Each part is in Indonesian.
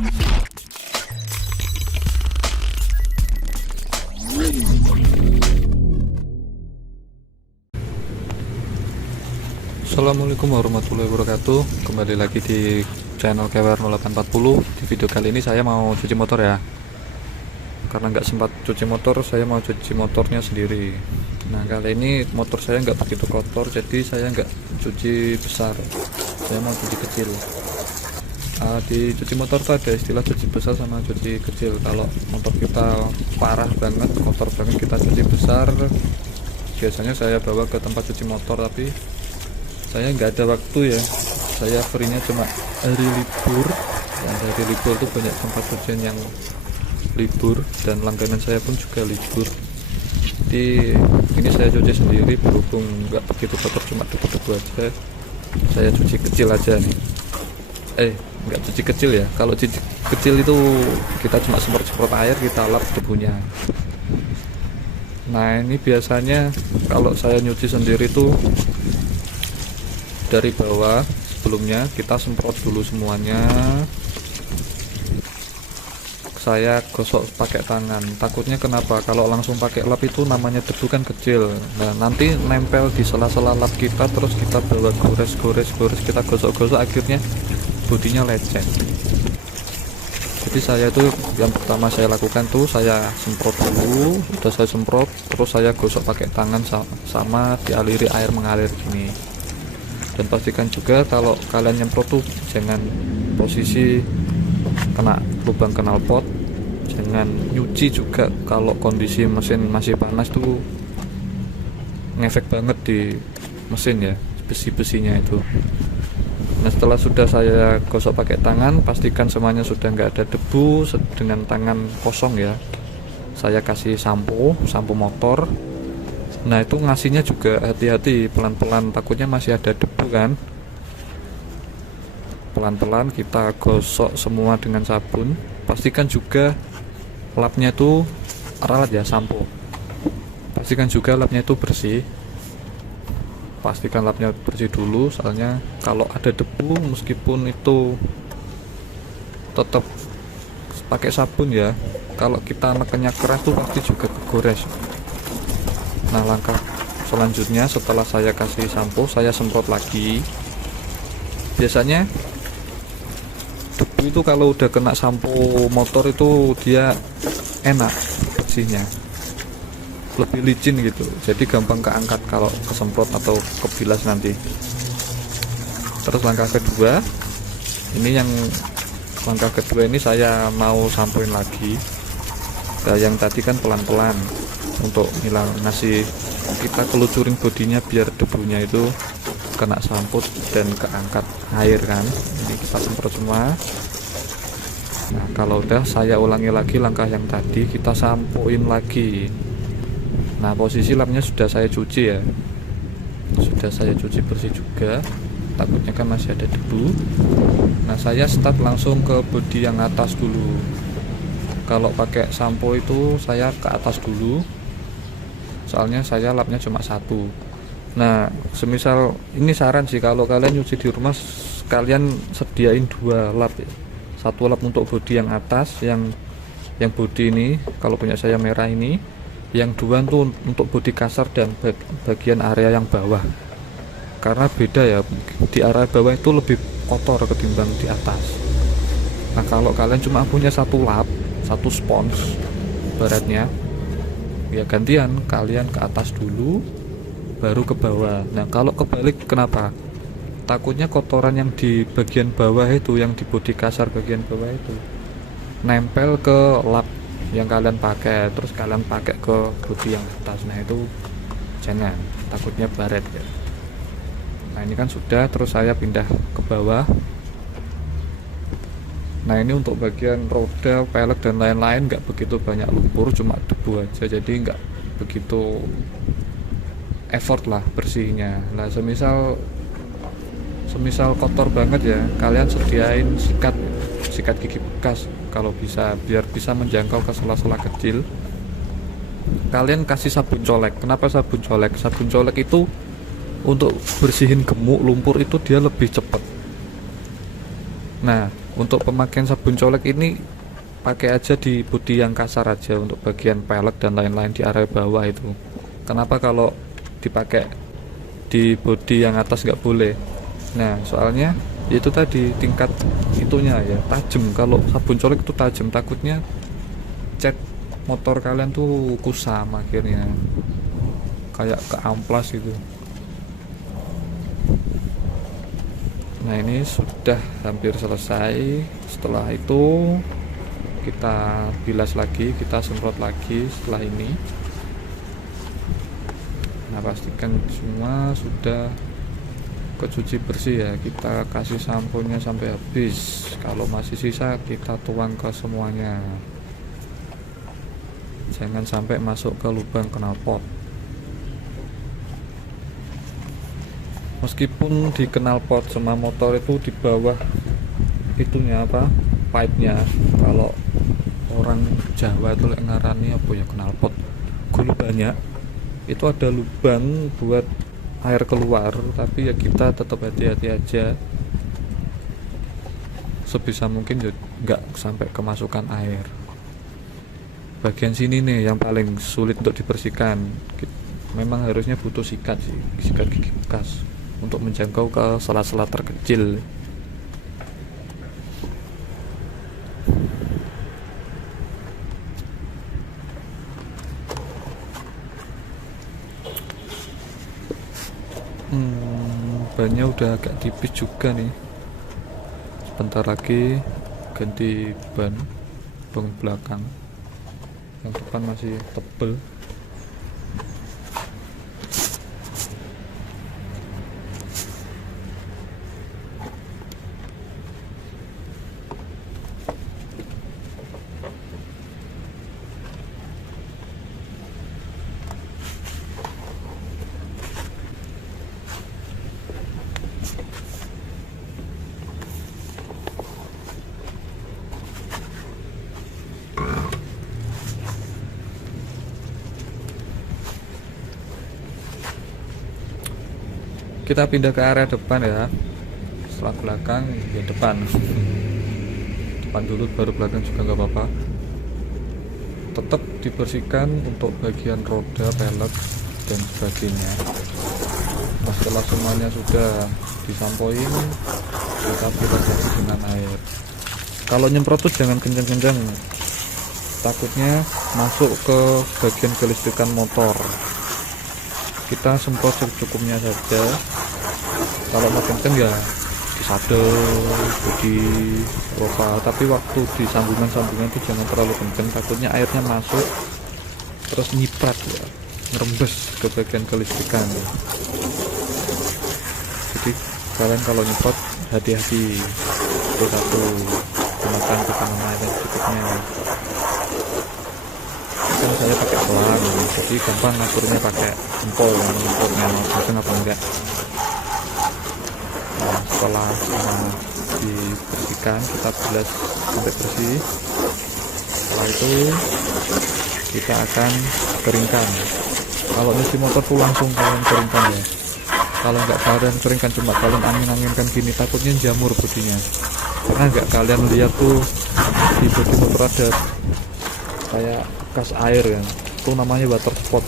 Assalamualaikum warahmatullahi wabarakatuh. Kembali lagi di channel KWR 0840. Di video kali ini saya mau cuci motor ya. Karena nggak sempat cuci motor, saya mau cuci motornya sendiri. Nah, kali ini motor saya nggak begitu kotor, jadi saya nggak cuci besar, saya mau cuci kecil. Di cuci motor tuh ada istilah cuci besar sama cuci kecil. Kalau motor kita parah banget, kotor banget, kita cuci besar. Biasanya saya bawa ke tempat cuci motor, tapi saya nggak ada waktu ya. Saya free-nya cuma hari libur, dan hari libur tuh banyak tempat cucian yang libur, dan langganan saya pun juga libur. Jadi ini saya cuci sendiri, berhubung nggak begitu kotor, cuma debu-debu aja. Saya cuci kecil aja nih. Nggak cuci kecil ya. Kalau cuci kecil itu kita cuma semprot-semprot air, kita lap debunya. Nah, ini biasanya kalau saya nyuci sendiri tuh dari bawah, sebelumnya kita semprot dulu semuanya. Saya gosok pakai tangan, takutnya kenapa, kalau langsung pakai lap itu namanya debu kan kecil. Nah, nanti nempel di sela-sela lap kita, terus kita bawa gores, kita gosok-gosok, akhirnya bodinya lecet. Jadi saya tuh yang pertama saya lakukan tuh, saya semprot dulu. Sudah saya semprot, terus saya gosok pakai tangan sama dialiri air mengalir gini. Dan pastikan juga kalau kalian nyemprot tuh jangan posisi kena lubang knalpot, jangan nyuci juga. Kalau kondisi mesin masih panas tuh ngefek banget di mesin ya, besi-besinya itu. Nah, setelah sudah saya gosok pakai tangan, pastikan semuanya sudah nggak ada debu. Dengan tangan kosong ya, saya kasih sampo motor. Nah, itu ngasihnya juga hati-hati, pelan-pelan, takutnya masih ada debu kan. Pelan-pelan kita gosok semua dengan sabun. Pastikan juga lapnya itu ralat ya, sampo. Pastikan juga lapnya itu bersih. Pastikan lapnya bersih dulu, soalnya kalau ada debu, meskipun itu tetap pakai sabun ya, kalau kita nekennya keras tuh pasti juga kegores. Nah, langkah selanjutnya setelah saya kasih sampo, saya semprot lagi. Biasanya debu itu kalau udah kena sampo motor itu dia enak bersihnya, lebih licin gitu, jadi gampang keangkat kalau kesemprot atau kebilas nanti. Terus langkah kedua ini saya mau sampoin lagi. Nah, yang tadi kan pelan-pelan untuk ngasih, kita kelucurin bodinya biar debunya itu kena sampo dan keangkat air kan. Ini kita semprot semua. Nah, kalau udah, saya ulangi lagi langkah yang tadi, kita sampoin lagi. Nah, posisi lapnya sudah saya cuci ya, sudah saya cuci bersih juga, takutnya kan masih ada debu. Nah, saya start langsung ke bodi yang atas dulu. Kalau pakai sampo itu saya ke atas dulu, soalnya saya lapnya cuma satu. Nah, semisal ini saran sih, kalau kalian nyuci di rumah, kalian sediain dua lap ya. Satu lap untuk bodi yang atas, yang bodi ini, kalau punya saya merah ini. Yang dua tuh untuk bodi kasar dan bagian area yang bawah. Karena beda ya, di area bawah itu lebih kotor ketimbang di atas. Nah, kalau kalian cuma punya satu lap, satu spons baratnya, ya gantian, kalian ke atas dulu baru ke bawah. Nah, kalau kebalik kenapa? Takutnya kotoran yang di bagian bawah itu, yang di bodi kasar bagian bawah itu nempel ke lap yang kalian pakai, terus kalian pakai ke bodi yang atas. Nah, itu jangan, takutnya baret ya. Nah, ini kan sudah, terus saya pindah ke bawah. Nah, ini untuk bagian roda, pelek dan lain-lain nggak begitu banyak lumpur, cuma debu aja, jadi nggak begitu effort lah bersihnya. Nah, semisal kotor banget ya, kalian sediain sikat gigi bekas kalau bisa, biar bisa menjangkau ke sela-sela kecil. Kalian kasih sabun colek. Kenapa sabun colek? Sabun colek itu untuk bersihin gemuk, lumpur itu dia lebih cepat. Nah, Untuk pemakaian sabun colek ini pakai aja di bodi yang kasar aja, untuk bagian pelek dan lain-lain di area bawah itu. Kenapa kalau dipakai di bodi yang atas nggak boleh? Nah, soalnya itu tadi tingkat itunya ya tajam. Kalau sabun colek itu tajam, takutnya cat motor kalian tuh kusam, akhirnya kayak keamplas gitu. Nah, ini sudah hampir selesai. Setelah itu kita bilas lagi, kita semprot lagi setelah ini. Nah, pastikan semua sudah kecuci bersih ya, kita kasih samponya sampai habis. Kalau masih sisa kita tuang ke semuanya, jangan sampai masuk ke lubang knalpot. Meskipun di knalpot sama motor itu di bawah itunya apa, pipe-nya, kalau orang Jawa itu ngarani apa ya, knalpot gulu banyak, itu ada lubang buat air keluar, tapi ya kita tetap hati-hati aja, sebisa mungkin ya nggak sampai kemasukan air. Bagian sini nih yang paling sulit untuk dibersihkan, memang harusnya butuh sikat sih, sikat gigi bekas untuk menjangkau ke sela-sela terkecil. Bannya udah agak tipis juga nih, sebentar lagi ganti ban belakang, yang depan masih tebel. Kita pindah ke area depan ya, setelah belakang ya depan. Depan dulu baru belakang juga nggak apa-apa. Tetap dibersihkan untuk bagian roda, pelek dan sebagainya. Nah, setelah semuanya sudah disampoin, kita bilas lagi dengan air. Kalau nyemprot tuh jangan kencang-kencang, takutnya masuk ke bagian kelistrikan motor. Kita semprot secukupnya saja. Kalau mau kenceng ya di sadel, di roda, tapi waktu di sambungan-sambungan itu jangan terlalu kenceng, takutnya airnya masuk terus nyiprat ya, ngerembes ke bagian kelistrikan ya. Jadi kalian kalau nyemprot hati-hati, itu satu, gunakan tekanan air yang secukupnya. Kan saya pakai selang, jadi gampang ngaturnya pakai jempol, jempolnya mau apa enggak. Nah, setelah dibersihkan kita bilas sampai bersih. Setelah itu kita akan keringkan. Kalau nyuci motor tuh langsung kalian keringkan ya, kalau nggak kalian keringkan cuma kalian angin-anginkan gini, takutnya jamur bodinya. Karena nggak kalian lihat tuh di bodi motor ada kayak bekas air ya, itu namanya water spot,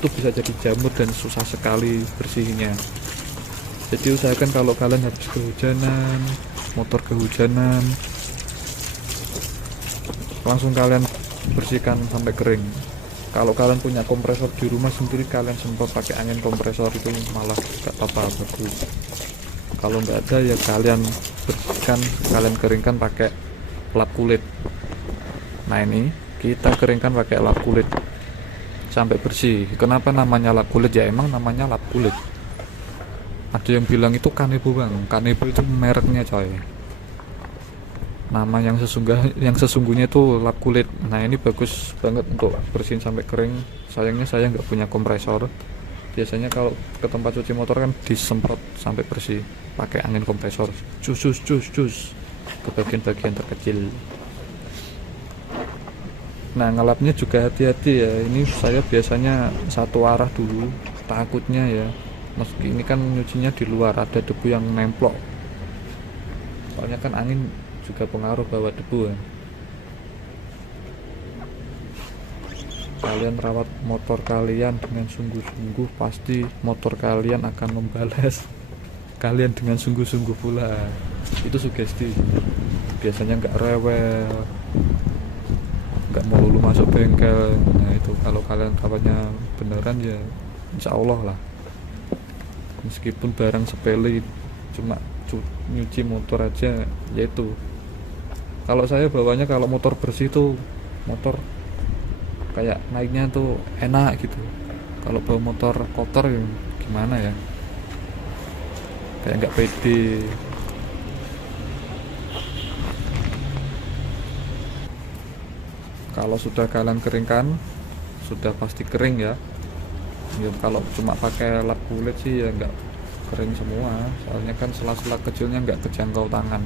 itu bisa jadi jamur dan susah sekali bersihnya. Jadi usahakan kalau kalian habis kehujanan, motor kehujanan, langsung kalian bersihkan sampai kering. Kalau kalian punya kompresor di rumah sendiri, kalian semprot pakai angin kompresor, itu malah gak apa-apa, bagus. Kalau nggak ada ya kalian bersihkan, kalian keringkan pakai lap kulit. Nah, ini kita keringkan pakai lap kulit sampai bersih. Kenapa namanya lap kulit? Ya emang namanya lap kulit. Ada yang bilang itu Kanebo bang, Kanebo itu mereknya coy. Nama yang sesungguhnya itu lap kulit. Nah, ini bagus banget untuk bersihin sampai kering. Sayangnya saya nggak punya kompresor. Biasanya kalau ke tempat cuci motor kan disemprot sampai bersih pakai angin kompresor, cus ke bagian-bagian terkecil. Nah, ngelapnya juga hati-hati ya. Ini saya biasanya satu arah dulu, takutnya ya, meski ini kan nyucinya di luar, ada debu yang nemplok. Soalnya kan angin juga pengaruh bawa debu ya. Kalian rawat motor kalian dengan sungguh-sungguh, pasti motor kalian akan membalas kalian dengan sungguh-sungguh pula. Itu sugesti. Biasanya nggak rewel, nggak melulu masuk bengkel. Nah itu kalau kalian rawatnya beneran ya insya Allah lah. Meskipun barang sepele, cuma nyuci motor aja, yaitu kalau saya bawanya, kalau motor bersih tuh motor kayak naiknya tuh enak gitu. Kalau bawa motor kotor ya gimana ya, kayak nggak pede. Kalau sudah kalian keringkan, sudah pasti kering ya. Ya kalau cuma pakai lap kulit sih ya nggak kering semua, soalnya kan sela-sela kecilnya nggak kejangkau tangan.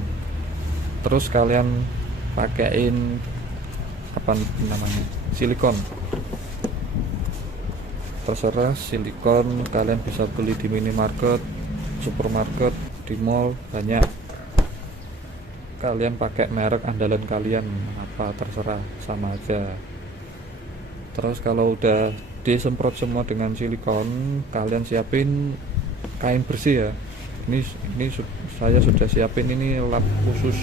Terus kalian pakein apa namanya, silikon. Terserah, silikon kalian bisa beli di minimarket, supermarket, di mall banyak. Kalian pakai merek andalan kalian apa terserah, sama aja. Terus kalau udah disemprot semua dengan silikon, kalian siapin kain bersih ya. Ini saya sudah siapin ini lap khusus,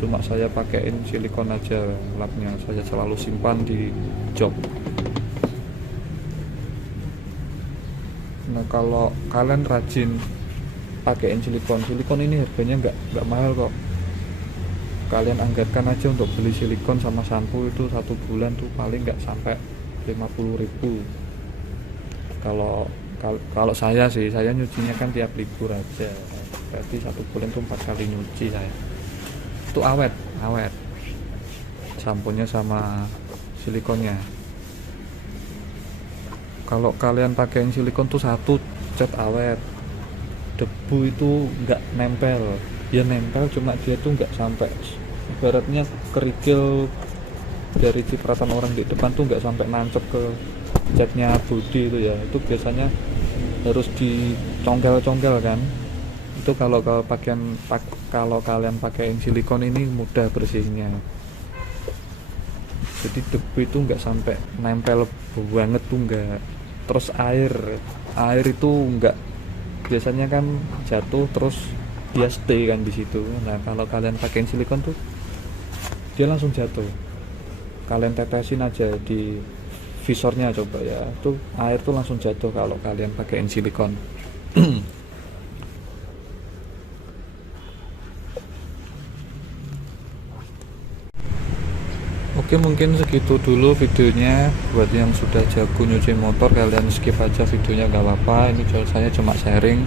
cuma saya pakein silikon aja. Lapnya saya selalu simpan di jok. Nah kalau kalian rajin pakein silikon ini harganya nggak mahal kok. Kalian anggarkan aja untuk beli silikon sama sampo itu 1 bulan tuh paling nggak sampai 50.000. Kalau saya sih, saya nyucinya kan tiap libur aja, berarti 1 bulan tuh 4 kali nyuci saya. Itu awet samponya sama silikonnya. Kalau kalian pakai silikon tuh 1 cat awet, debu itu nggak nempel. Ya nempel, cuma dia tuh nggak sampai, ibaratnya kerikil dari cipratan orang di depan tuh nggak sampai nancep ke catnya bodi itu ya. Itu biasanya harus dicongkel-congkel kan. Itu kalau kalian pakai silikon ini mudah bersihnya. Jadi debu itu nggak sampai nempel banget tuh nggak. Terus air itu nggak, biasanya kan jatuh terus dia stay kan di situ. Nah kalau kalian pakai silikon tuh dia langsung jatuh. Kalian tetesin aja di visornya coba ya, tuh air tuh langsung jatuh kalau kalian pakai silikon. Oke, mungkin segitu dulu videonya. Buat yang sudah jago nyuci motor, kalian skip aja videonya nggak apa-apa. Ini saya cuma sharing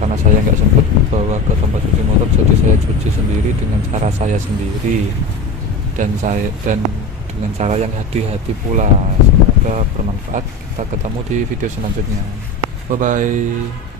karena saya nggak sempat bawa ke tempat cuci motor, jadi saya cuci sendiri dengan cara saya sendiri, dan dengan cara yang hati-hati pula. Semoga bermanfaat. Kita ketemu di video selanjutnya. Bye bye.